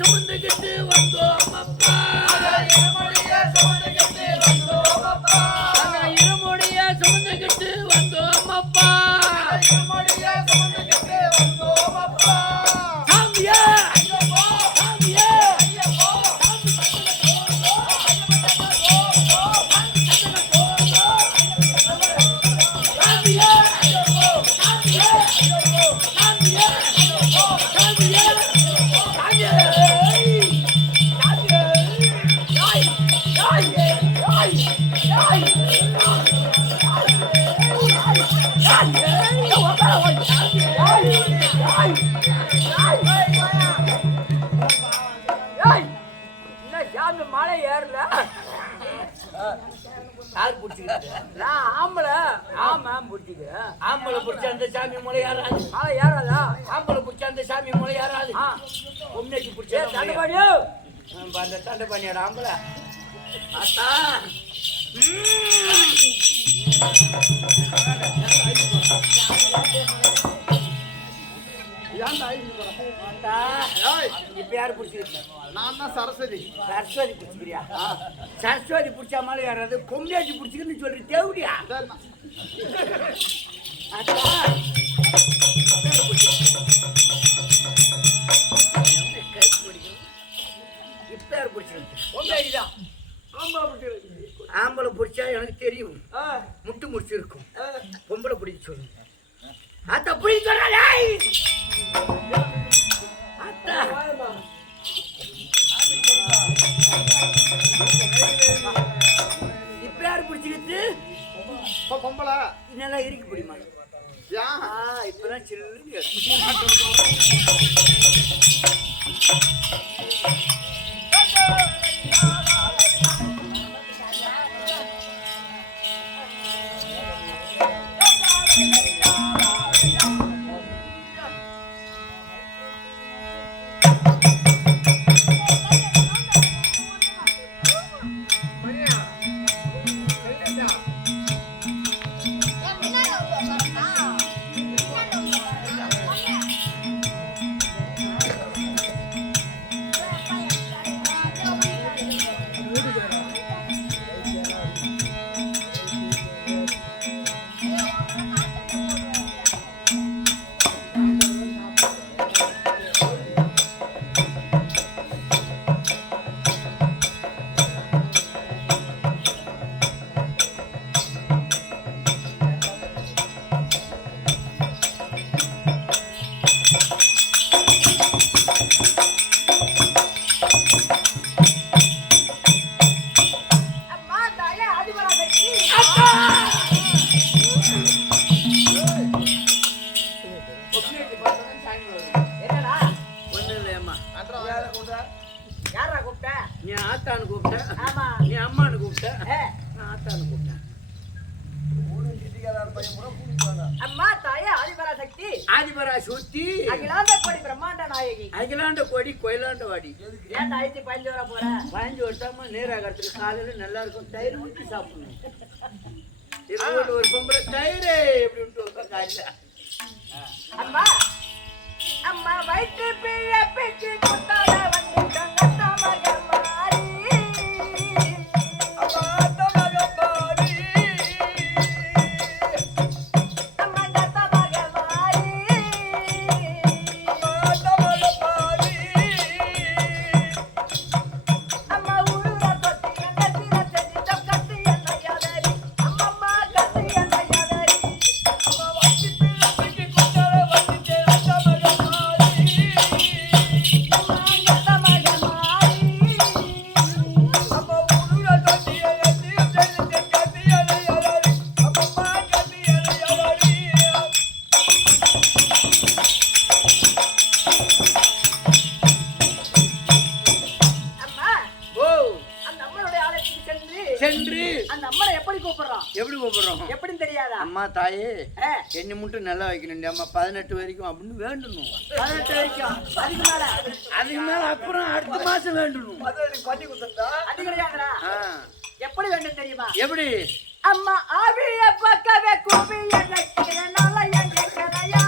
சுமந்துக்கிட்டு வந்தோம் அப்பா இருமுடிய சுமந்துக்கிட்டு வந்தோம் அப்பா இருமுடிய சுமந்துக்கிட்டு வந்தோம் அப்பா இருமுடிய சுமந்துக்கிட்டு வந்தோம் அப்பா சாமியே சாமியே மழை ஏறல யார் பிடிச்சிக்கிட்டு நான் ஆம்பளை ஆமா பிடிச்சிக்கிறேன் ஆம்பளை பிடிச்ச அந்த சாமி மொழி ஏறாது ஏறாதா ஆம்பளை பிடிச்ச அந்த சாமி மொழி ஏறாது பொம்மைக்கு பிடிச்ச தண்டபாணியோ அந்த தண்டபாணியோட ஆம்பளை அத்தா இப்ப யாரு பிடிச்சிருக்க நான் தான் சரஸ்வதி சரஸ்வதி பிடிச்சிக்கிறியா சரஸ்வதி பிடிச்ச மாதிரி யாராவது பொம்மையாச்சி பிடிச்சிக்கின்னு சொல்லி தேவடியா இப்ப யாரு பிடிச்சிருக்கு பொம்மையாச்சிதான் ஆம்பளை பிடிச்சா எனக்கு தெரியும் முட்டு முடிச்சிருக்கும் பொம்பளை பிடிக்க சொல்லு அத்த பிடிக்க அத்தா இப்ப யாரு பிடிச்சிக்கிட்டு பொம்பளை நல்லா இருக்கு பிடிமா இப்பதான் சில்லு அம்மா தாயே ஆதிபராசக்தி ஆதிபராசக்தி அகிலாண்ட கோடி பிரம்மாண்ட நாயகி அகிலாண்ட கோடி கோயிலாண்டவாடி ஏன் 15 வர போற 15 வருஷமா நேராகிறதுக்கு காலையில நல்லா இருக்கும் தயிர் ஊற்றி சாப்பிடணும் இது ஒரு பொம்பளை தயிர் எப்படின்னு காலையில அம்மா அம்மா வயிற்று பிள்ளை பிச்சு கொண்டாட வந்துட்டாங்க தாமக மாறி அம்மா தாயே என்ன மட்டும் நல்லா வைக்கணும் அம்மா 18 வரைக்கும் அப்படின்னு வேண்டணும் 18 வரைக்கும் அதுக்கு மேல அப்புறம் அடுத்த மாசம் வேண்டணும் எப்படி வேண்டும் தெரியுமா எப்படி அம்மா ஆவிய பக்கவே கோபிய நக்கிறனால எங்க கரையா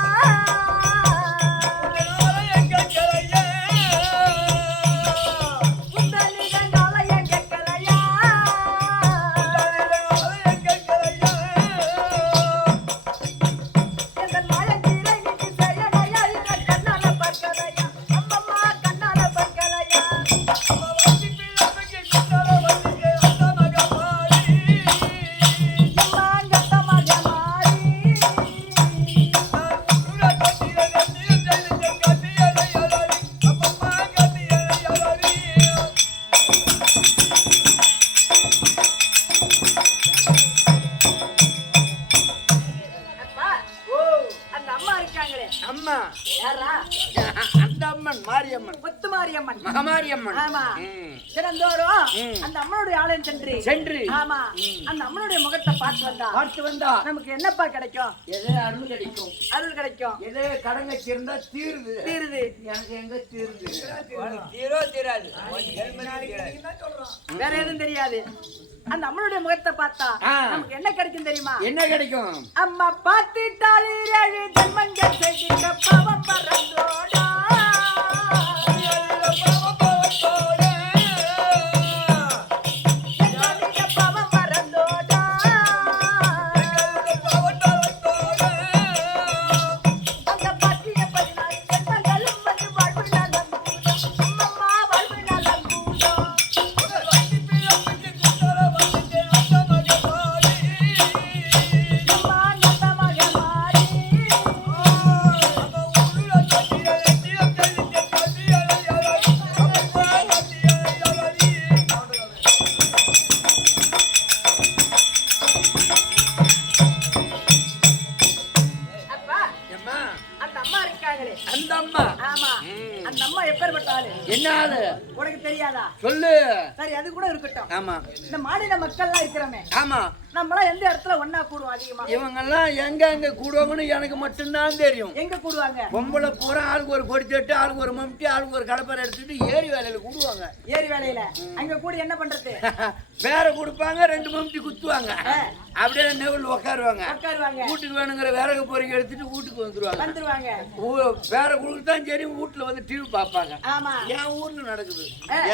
ஆமா தினந்தோறும் அந்த அம்மனுடைய ஆலயம் சென்று ஆமா அந்த அம்மனுடைய முகத்தை பார்த்து வந்தா நமக்கு என்னப்பா கிடைக்கும்? எதே அருள் கிடைக்கும். எதே கடங்க தீர்ந்தா தீருது. எனக்கு எங்க தீருது? தீராது. வேற எதுவும் தெரியாது. அந்த அம்மனுடைய முகத்தை பார்த்தா நமக்கு என்ன கிடைக்கும் தெரியுமா? என்ன கிடைக்கும்? அம்மா பார்த்துட்டாலே 7 ஜென்மங்கள் செய்திட்ட பாவம் பறந்தோடா. உனக்கு தெரியாதா? சொல்லு. சரி அது கூட இருக்கட்டும். ஆமா இந்த மாநில மக்கள்லாம் இருக்கிறமே. ஆமா நம்மலாம் எந்த இடத்துல ஒண்ணா கூடுவோம் அதிகமா? இவங்க எல்லாம் எங்க கூடுவாங்கன்னு எனக்கு மட்டும்தான் தெரியும். எங்க கூடுவாங்க? பொம்பளை பூரா ஆளுக்கு ஒரு கொடி தட்டு, ஆளுக்கு ஒரு மம்டி, ஆளுக்கு ஒரு கடப்பாரை எடுத்துட்டு ஏரி வேலையில கூடுவாங்க. ஏரி வேலையில அங்க கூடி என்ன பண்றது? வேற கொடுப்பாங்க, 2 மம்டி குத்துவாங்க, அப்படியே நெவுல உட்காருவாங்க. வீட்டுக்கு வேணுங்கிற விறகு பொறுக்கி எடுத்துட்டு வீட்டுக்கு வந்துருவாங்க. வேற கொடுத்தான் சரி, வீட்டுல வந்து டிவி பார்ப்பாங்க. என் ஊர்ல நடக்குது,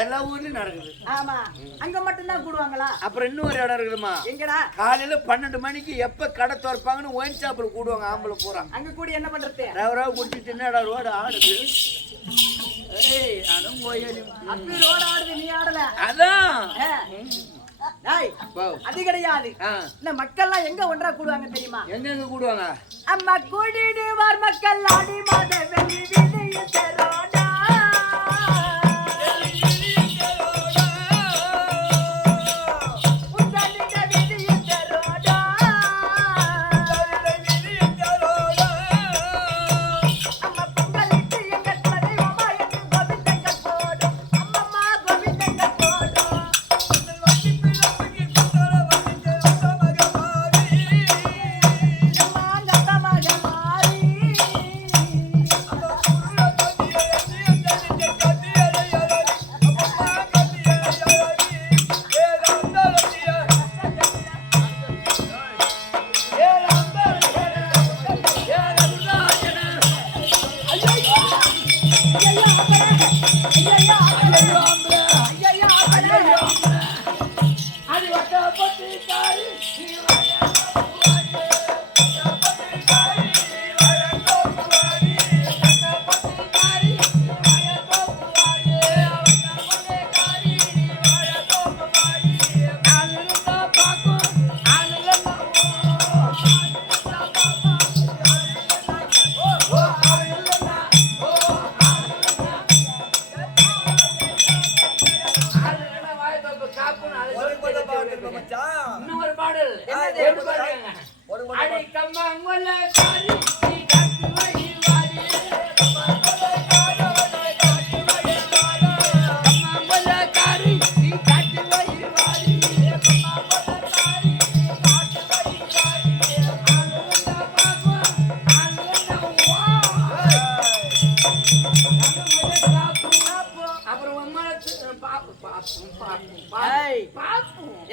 எல்லா ஊர்லயும் நடக்குது. ஆமா அங்க மட்டும் தான் கூடுவாங்களா? அப்புறம் இன்னொரு இடம் இருக்குதுமா. எங்கடா? காலையில 12 மணிக்கு எப்ப கடை திறப்பாங்கன்னு ஒயின் ஷாப்ல கூடுவாங்க ஆம்பளை பூரா. அங்க கூடி என்ன பண்றது? ரவரா குடிச்சிட்டு என்னடா ரோடு ஆடுது. ஏய் அடம் கோயிலி அப்படி ரோடு ஆடுது, நீ ஆடல. அதான் அது கிடையாது. இந்த மக்கள்லாம் எங்க ஒன்றா கூடுவாங்க தெரியுமா? எங்க கூடுவாங்க? அம்மா கூடிடுவார் மக்கள் ஆடி மாத வெளி வீதியில் தரோடா.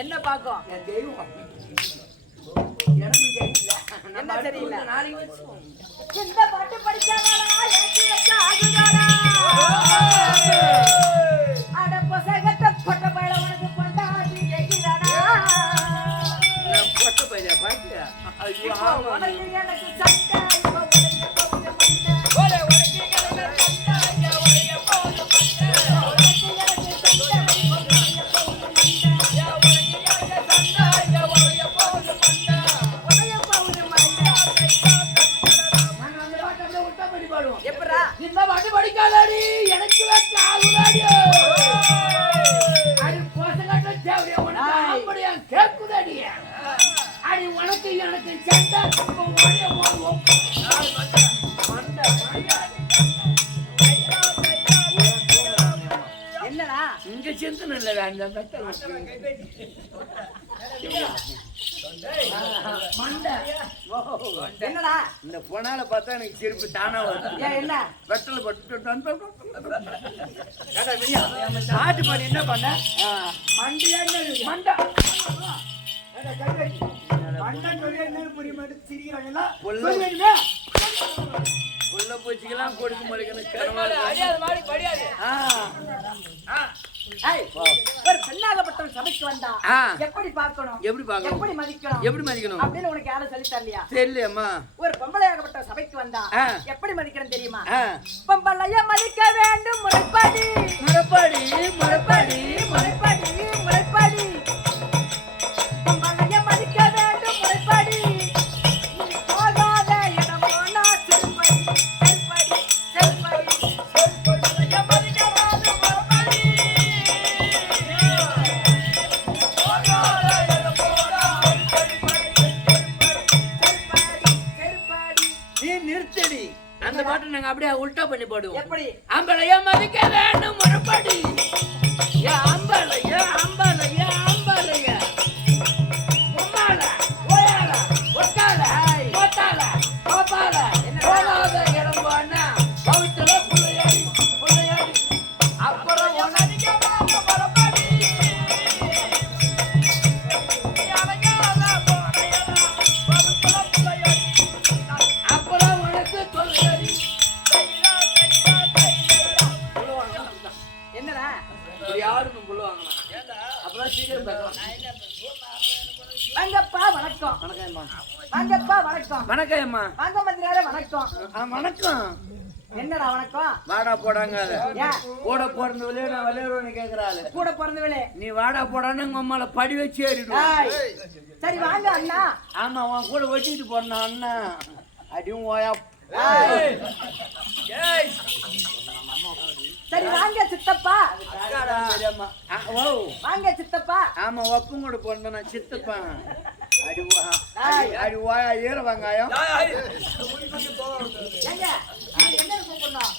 என்ன பாக்கும்? என்ன தெரியல. இந்த பாட்டு படிச்சாங்களா? அட பொசகட்ட பொட்ட பையல உனக்கு பொண்டாட்டி கேக்குறாடா. நான் பொட்ட பையல பாக்கியா? ஐயோ உனக்கு எனக்கு சட்டை இந்த பாட்டு படிக்காதடி எனக்கு ஆகுதா? இங்க சிந்தனை இல்லை வேண்டாம் என்னடா இந்த பொனால பார்த்தா எனக்கு சிரிப்பு தானா வருது என்ன வெட்டல பட்டு பாட்டு பாடி என்ன பண்ண மண்டியா மண்டா மண்டன் சொல்லி என்ன புரிய மாட்டேன் சிரிக்கிறாங்களா உள்ள பூச்சிக்கெல்லாம் கொடுக்க முடியும் ஒரு பெண்ணாகப்பட்டவன் சபைக்கு வந்தா எப்படி பார்க்கணும் எப்படி மதிக்கணும் அப்படின்னு உனக்கு யாரும் சொல்லி தரலையா தெரியலையம்மா ஒரு பொம்பளையாகப்பட்ட சபைக்கு வந்தா எப்படி மதிக்கணும் தெரியுமா பொம்பளைய மதிக்க வேண்டும் முறைப்படி முறைப்படி முறைப்படி முறைப்படி முறைப்படி பொம்பளைய மதிக்க வேண்டும் முறைப்படி போகாத இடம் போனா செல்படி செல்படி செல்படி மதிக்க வேண்டும் முறைப்படி நீ நிறுத்தடி அந்த பாட்டு நாங்க அப்படியே உல்டா பண்ணி போடுவோம் எப்படி அம்பளைய மதிக்க வேண்டும் முறைப்படி அம்பளைய அம்பளைய அம்பளைய உம்மால ஓயால ஒட்டால ஒட்டால பாப்பால போகாத இடம் போனா பவித்திர புள்ளையாடி புள்ளையாடி அப்புறம் உனக்கு முறைப்படி அப்புறம் உனக்கு தொல்லையாடி என்னடா யாருன்னு சொல்லுவாங்க அப்பதான் சீக்கிரம் பேசலாம் வாங்கப்பா வணக்கம் வணக்கம்மா வாங்கப்பா வணக்கம் வணக்கம்மா வாங்க மந்திரியாரே வணக்கம் வணக்கம் என்னடா வணக்கம் வாடா போடாங்க ஏன் கூட பிறந்த விளைய நான் விளையாடுவேன்னு கேக்குறாள் கூட பிறந்தவளே நீ வாடா போடான்னு உங்க அம்மால படி வச்சு ஏறிடுவோம் சரி வாங்க அண்ணா ஆமா உன் கூட வச்சுக்கிட்டு போறான் அண்ணா அடியும் ஓயா சரி வாங்க சித்தப்பா வாங்க சித்தப்பா ஆமா ஒப்பம் கூட போறேன் சித்தப்பா அடி அடி ஓயா ஈர வெங்காயம் ஏங்க என்ன கூப்பிடணும்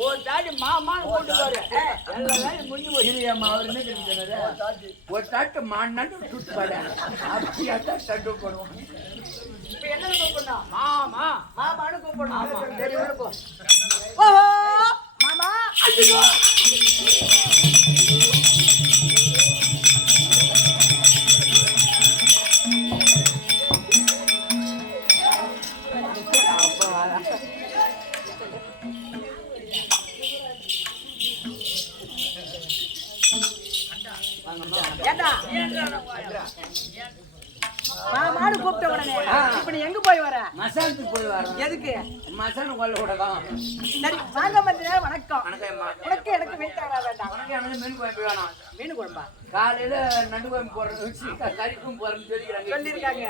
ஒரு தாட்டி மாமான்னு கூப்பிட்டு அவர் என்ன தெரிஞ்சு ஒரு தாட்டு மான்னாட்டு சுட்டு பாட அப்படியா தட்டு போடுவோம் இப்ப என்ன கூப்பிடணும் மாமா மாமான்னு கூப்பிடணும் சரி போ ஓஹோ மாமா ஏண்டா மாமான்னு கூப்பிட்ட உடனே இப்ப நீ எங்க போய் வர மசானுக்கு போய் வர எதுக்கு மசானு கொள்ள கூட தான் சரி வாங்க மந்திரியாரே வணக்கம் வணக்கம்மா உனக்கு எனக்கு வீட்டாரா வேண்டாம் எனக்கு மீன் குழம்பு வேணும் மீன் குழம்பா காலையில நண்டு குழம்பு போடுறது கறிக்கும் போறேன்னு சொல்லிருக்காங்க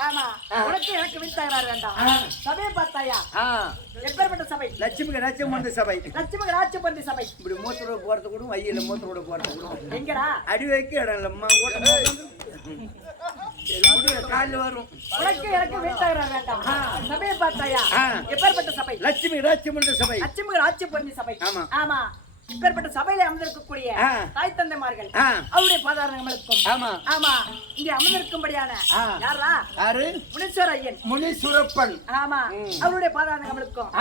ஆமா உனக்கு எனக்கு வீட்டாரா வேண்டாம் சபையை பார்த்தாயா எப்பேற்பட்ட சபை லட்சுமிக்கு ராஜ்யமந்த சபை லட்சுமிக்கு ராஜ்யமந்த சபை இப்படி மூத்தரோட போறது கூட வையில மூத்தரோட போறது கூட எங்கடா அடி வைக்க இடம் இல்லம்மா காலைல வரும் உனக்கு எனக்கு வீட்டாரா வேண்டாம் சபையை பார்த்தாயா எப்பேற்பட்ட சபை லட்சுமி ராஜ்யமந்த சபை லட்சுமிக்கு ராஜ்யமந்த சபை ஆமா ஆமா இப்பேற்பட்ட சபையில அமர்ந்திருக்கக்கூடிய தாய் தந்தைமார்கள் அவருடைய பாதாரங்களுக்கும் ஆமா ஆமா இங்க அமர்ந்திருக்கும்படியான யாரா யாரு முனீஸ்வர ஐயன் முனீஸ்வரப்பன் ஆமா அவருடைய பாதாரங்களுக்கும்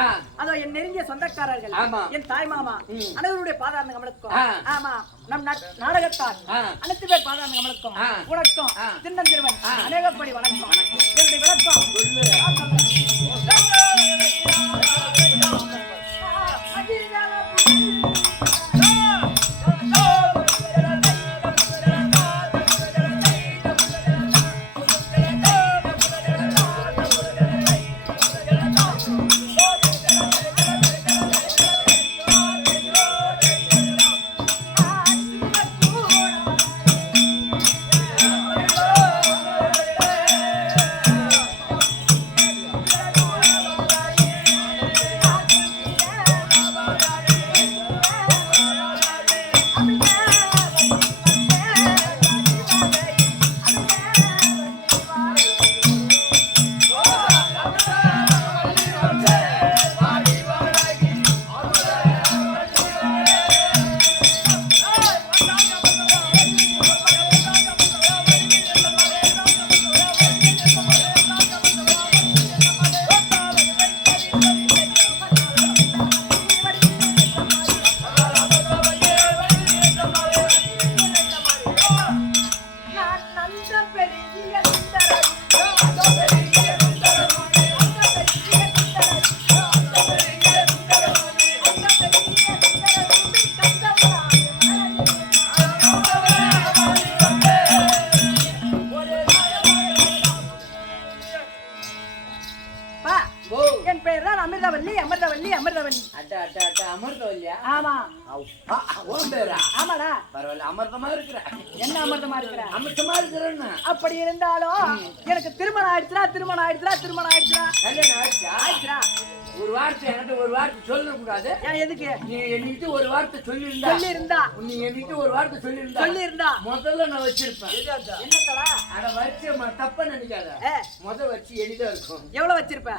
அதோ என் நெருங்கிய சொந்தக்காரர்கள் என் தாய் மாமா அனைவருடைய பாதாரங்களுக்கும் ஆமா நம் நாடகத்தார் அனைத்து பேர் பாதாரங்களுக்கும் உனக்கும் திண்ணம் திருவன் அநேகப்படி வணக்கம் என்னுடைய விளக்கம் பேரா? ஆமாடா. பரவாயில்ல, அமிர்தமா இருக்கிற. என்ன அமிர்தமா இருக்கிற? அமிர்தமா இருக்கிறேன்னு. அப்படி இருந்தாலும் எனக்கு திருமணம் ஆயிடுச்சுடா. கல்யாணம் ஆயிடுச்சுடா. ஒரு வார்த்தை என்கிட்ட ஒரு வார்த்தை சொல்ல கூடாது. எதுக்கு? நீ என்கிட்ட ஒரு வார்த்தை சொல்லியிருந்தா நீ என்கிட்ட ஒரு வார்த்தை சொல்லியிருந்தா முதல்ல நான் வச்சிருப்பேன். என்னத்தடா? அட வச்சு தப்பா நினைக்காத. முதல் வச்சு எளிதா இருக்கும். எவ்வளவு வச்சிருப்ப?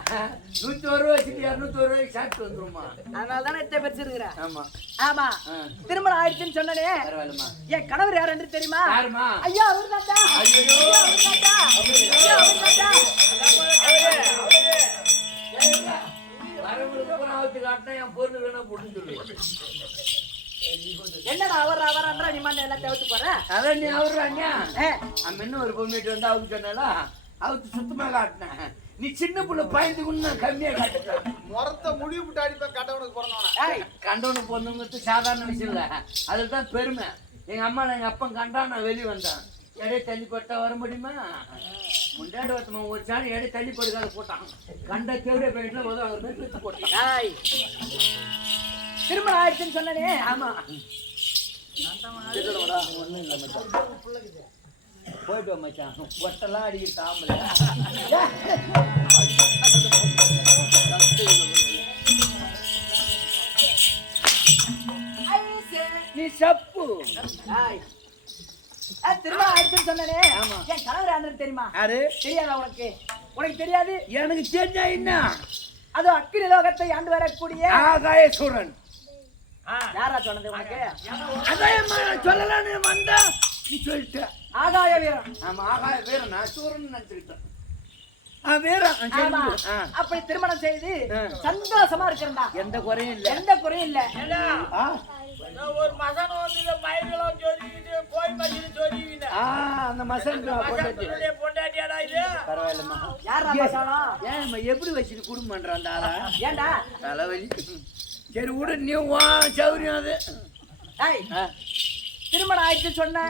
101 ரூபாய் வச்சுட்டு 201 ரூபாய்க்கு சாப்பிட்டு வந்துருமா? அதனால தானே இத்தனை வச்சிருக்கிற. ஆமா ஆமா. திருமணம் ஆயிடுச்சுன்னு சொன்னனே. பரவாயில்லமா. என் கணவர் யார் என்று தெரியுமா? யாருமா? ஐயா அவர்தான்டா. ஐயோ அவர்தான்டா. ஐயா அவர்தான்டா. என்னடா அவர்ன்றா நீ மண்ண எல்லாம் தவிர்த்து போற? அதான் நீ அவர்றாங்க. இன்னும் ஒரு பொம்மிட்டு வந்து அவுத்து சொன்னால அவுத்து சுத்தமா காட்டினேன். நீ சின்ன புள்ள பயந்துக்குன்னு நான் கம்மியா காட்டுறேன். முறத்த முடிவு விட்டு அடிப்பேன். கண்டவனுக்கு பிறந்தவன கண்டவனுக்கு பொண்ணுங்கிறது சாதாரண விஷயம் இல்ல. அதுதான் பெருமை. எங்க அம்மா எங்க அப்பா கண்டா நான் வெளியே வந்தேன். எடையை தள்ளி போட்டா வர முடியுமா? முண்டாடு வருத்தமா ஒரு சாணி எடை தள்ளி போடுக்காத போட்டான். கண்ட தேவைய போயிட்டுல அவர் மேல் வச்சு போட்டான். திருமணம் ஆயிடுச்சுன்னு சொன்னனே. ஆமா. போயிட்டு மச்சான். ஒட்டெல்லாம் அடிக்கிட்டு தாம்பல. நீ சப்பு. திருமணம் ஆயிடுச்சுன்னு சொன்னனே. என் கணவர் யாருன்னு தெரியுமா? தெரியாதா உனக்கு? உனக்கு தெரியாது? எனக்கு தெரிஞ்சா என்ன? அது அக்கினி லோகத்தை ஆண்டு வரக்கூடிய ஆகாயசூரன். யாரா சொன்னது உனக்கு? அதான் சொல்லலான்னு வந்தா நீ சொல்லிட்ட. ஆகாய வீரன். ஆமா, ஆகாய வீரன். நான் சூரன் நினைச்சுக்கிட்டேன். அப்படி திருமணம் செய்து சந்தோஷமா இருக்கிறா. எந்த குறையும் இல்ல. எந்த குறையும் இல்ல. ஒரு மசன் வந்து மயிலும் சொல்லிக்கிட்டு போய் மசின்னு சொல்லிக்கிட்டு அந்த மசன் பொண்டாட்டியாடா இது? பரவாயில்லம்மா. யாரா மசானம்? ஏன் எப்படி வச்சுட்டு குடும்பம் பண்ற அந்த ஆளா? ஏண்டா தலைவலி. சரி விட நீ வா சௌரியம் அது. திருமணம் ஆயிடுச்சு சொன்ன.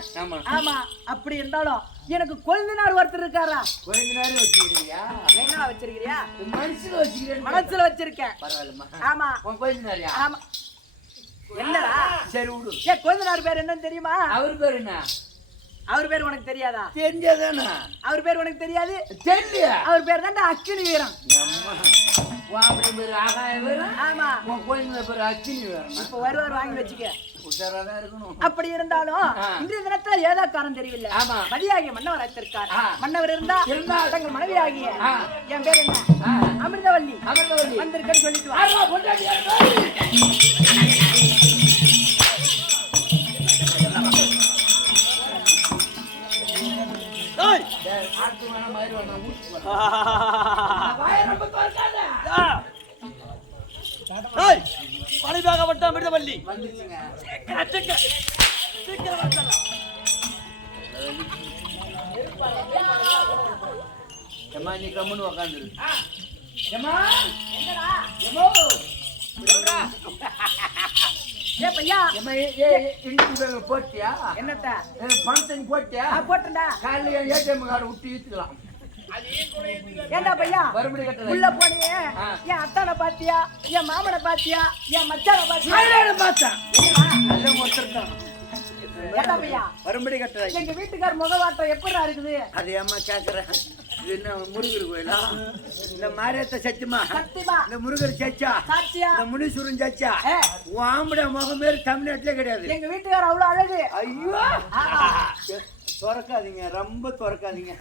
ஆமா. அப்படி இருந்தாலும் எனக்கு கொழுந்தினார் ஒருத்தர் இருக்காரா? கொழுந்தினாரு வச்சிருக்கியா? என்ன வச்சிருக்கியா? மனசுல வச்சிருக்கேன். மனசுல வச்சிருக்கேன். பரவாயில்லம்மா. ஆமா. உன் கொழுந்தினாரியா? ஆமா. என்னடா? சரி விடு. ஏன் கொழுந்தினார் பேர் என்னன்னு தெரியுமா? அவர் பேர் என்ன? அவர் பேர் உனக்கு தெரியாதா? தெரிஞ்சதானே. அவர் பேர் உனக்கு தெரியாது? தெரியல. அவர் பேர் தான் அக்கினி வீரன். வாமன பேர் ஆகாய வீரன். ஆமா. உன் கோயில பேர் அக்கினி வீரன். இப்ப வருவார், வாங்கி வச்சுக்க. உஷாராதான் இருக்கணும். அப்படி இருந்தாலும் இன்றைய தினத்துல ஏதோ காரணம் தெரியவில்லை. மதியாகிய மன்னவர் அழைத்திருக்கார். மன்னவர் இருந்தா தங்கள் மனைவி ஆகிய என் பேர் என்ன? அமிர்தவல்லி. வந்திருக்கேன்னு சொல்லிட்டு பணிபாகப்பட்ட அமிர்தவல்லி நீ கம்முன்னு உக்காந்துரு. போட்டியா? என்னத்த பணத்தை போட்டியா? போட்டா காலையில ஏடிஎம் கார்டு விட்டு ஈத்துக்கலாம். ஏண்டா பையா மறுபடி கட்டல உள்ள போனியே? என் அத்தானை பாத்தியா? என் மாமனை பாத்தியா? என் மச்சானை பாத்தியா? பார்த்தா எல்லாம் ஒருத்தர் ஏண்டா பையா மறுபடி கட்டல. எங்க வீட்டுக்கார் முகவாட்டம் எப்படிடா இருக்குது? அது ஏமா கேக்குறேன். இது என்ன முருகர் கோயிலா? இந்த மாரியத்த சத்தியமா? சத்தியமா. இந்த முருகர் சச்சா? சாட்சியா? இந்த முனீஸ்வரன் சச்சா? ஆம்பட முகம் பேரு தமிழ்நாட்டிலே கிடையாது. எங்க வீட்டுக்கார் அவ்வளவு அழகு. ஐயோ துறக்காதீங்க, ரொம்ப துறக்காதீங்க.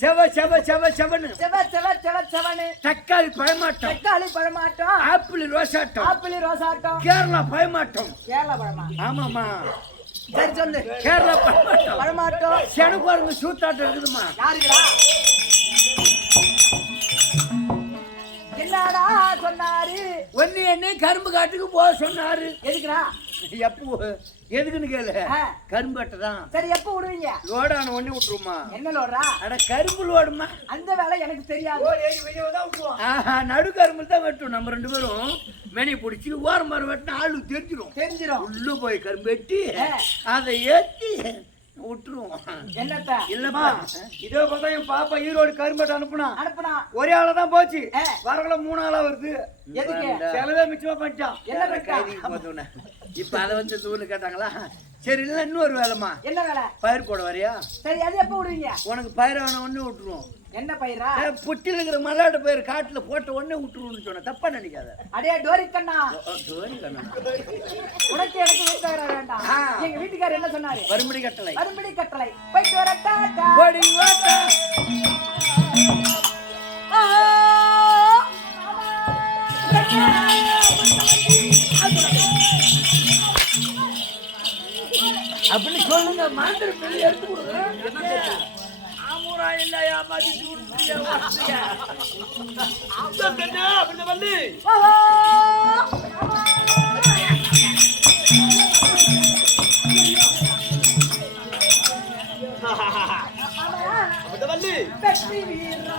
செவ செவ செவ செவனு செவ செவ செவ செவனு. தக்காளி பழமாட்டம். தக்காளி பழமாட்டம். ஆப்பிள் ரோசாட்டம். ஆப்பிள் ரோசாட்டம். கேரளா பழமாட்டம். கேரளா பழமா? ஆமாமா. சரி சொல்லு. கேரளா பழமாட்டம். பழமாட்டம். செனக்கு பாருங்க சூத்தாட்டம் இருக்குதுமா. யாருக்குடா? என்னடா சொன்னாரு? ஒன்னு என்ன கரும்பு காட்டுக்கு போக சொன்னாரு. எதுக்குடா? எப்போ எதுக்குன்னு கேளு. கரும்பு கட்டதான். சரி எப்ப விடுவீங்க? லோடான ஒண்ணு விட்டுருமா? என்ன லோடா? அட கரும்பு லோடுமா. அந்த வேலை எனக்கு தெரியாது. நடு கரும்பு தான் வெட்டும். நம்ம ரெண்டு பேரும் மெனி பிடிச்சி ஓரம் மரம் வெட்டினா ஆளு தெரிஞ்சிடும். தெரிஞ்சிடும். உள்ள போய் கரும்பு வெட்டி அதை ஏற்றி விட்டுருவோம். என்னத்த இல்லம்மா இதே பார்த்தா என் பாப்பா ஈரோடு கரும்பட்டு அனுப்புனா அனுப்புனா ஒரே ஆளா தான் போச்சு வரக்குள்ள 3 ஆளா வருது. எதுக்கு செலவே மிச்சமா பண்ணிட்டான். என்ன இருக்கா போதும்னா இப்ப அதை வந்து தூள் கேட்டாங்களா? சரி இல்ல இன்னொரு வேலைமா. என்ன வேலை? பயிர் போட வரியா? சரி அது எப்ப விடுவீங்க? உனக்கு பயிர் வேணும் ஒண்ணு விட்டுருவோம். என்ன பயிரா? புட்டில இருக்கிற மல்லாட்ட பயிர் காட்டுல போட்ட உடனே விட்டுருவோம்னு சொன்ன தப்பா நினைக்காத. அடே டோரி கண்ணா டோரி கண்ணா உனக்கு எனக்கு வீட்டுக்கார வேண்டாம். எங்க வீட்டுக்காரர் என்ன சொன்னாரு? வரும்படி கட்டளை. வரும்படி கட்டளை. போயிட்டு வரட்டா. போடி வாடா. அப்படி சொல்லுங்க. மாந்திர பிள்ளை எடுத்து கொடுக்குறேன். ஆமூரா இல்லையா மதி சூடுறியா வாசியா ஆம்தா அப்படி வந்து அப்படி வந்து வெற்றி வீரா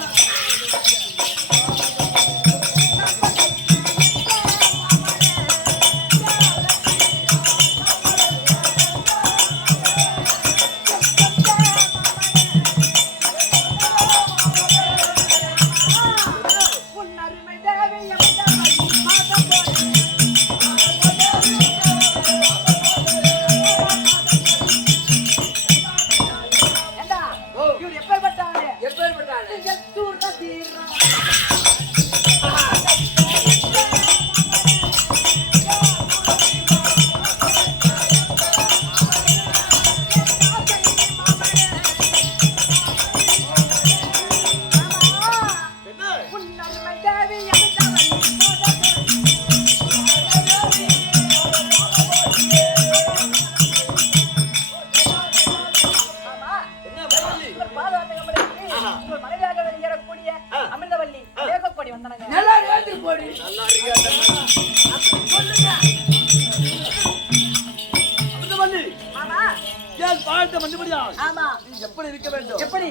எப்படி இருக்க வேண்டும்? எப்படி?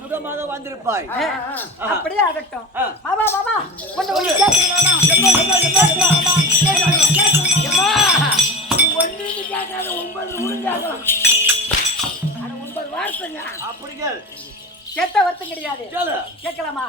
சுகமாக வந்திருப்பாய். அப்படியே ஆகட்டும். மாமா மாமா ஒண்ணு ஒண்ணு கேட்காத 9 உளுந்தாகும். 9 வார்த்தைங்க. அப்படிங்க கேட்ட வருத்தம் கிடையாது. கேட்கலாமா?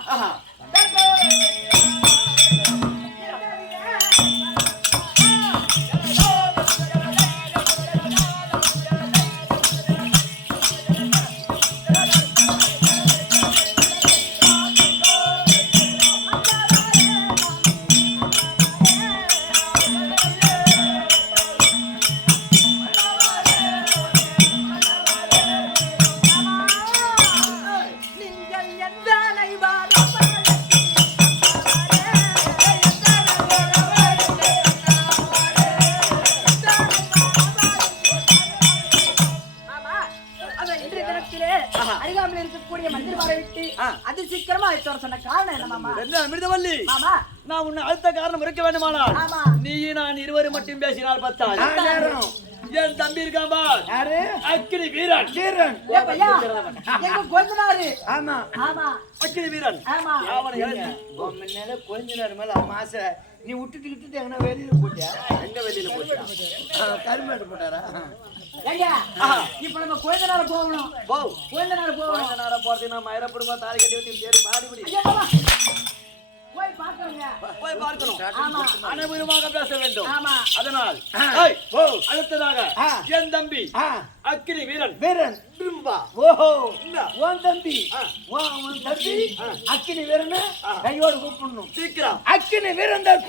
அருகாமையில் இருக்கக்கூடிய மந்திரவாரை விட்டு அது சீக்கிரமா அழைத்து வர சொன்ன காரணம் என்ன மாமா? என்ன அமிர்தவல்லி, மாமா நான் உன்னை அடுத்த காரணம் இருக்க வேண்டுமானால் ஆமா நீ நான் இருவரும் மட்டும் பேசினால் பத்தாது. என் தம்பி இருக்காம்பா யாரு? அக்கினி வீரன். வீரன் ஏப்பையா எங்க கொஞ்சனாரு. ஆமா ஆமா அக்கினி வீரன். ஆமா அவனை முன்னால கொஞ்ச நேரம் மேல அம்மா ஆசை நீ விட்டுட்டு எங்கன்னா வெளியில போட்டியா? எங்க வெளியில போச்சா? கரும்பேட்டு போட்டாரா? ஏங்க இப்ப நம்ம கொஞ்சனாரு போகணும். போ கொஞ்சனாரு போகணும். கொஞ்ச நேரம் போறதுக்கு நான் மயிரப்படுமா தாலி கட்டி வச்சு தேடி பாடிபடி ஐயா மாமா போய் பார்க்கணுங்க. போய் பார்க்கணும். ஆமா அனைவருமாக பேச வேண்டும். ஆமா அதனால் அடுத்ததாக என் தம்பி அக்கினி வீரன் வீரன் திரும்பா. ஓஹோ உன் தம்பி உன் தம்பி அக்கினி வீரன் கையோடு கூப்பிடணும். சீக்கிரம் அக்கினி வீரன் தான்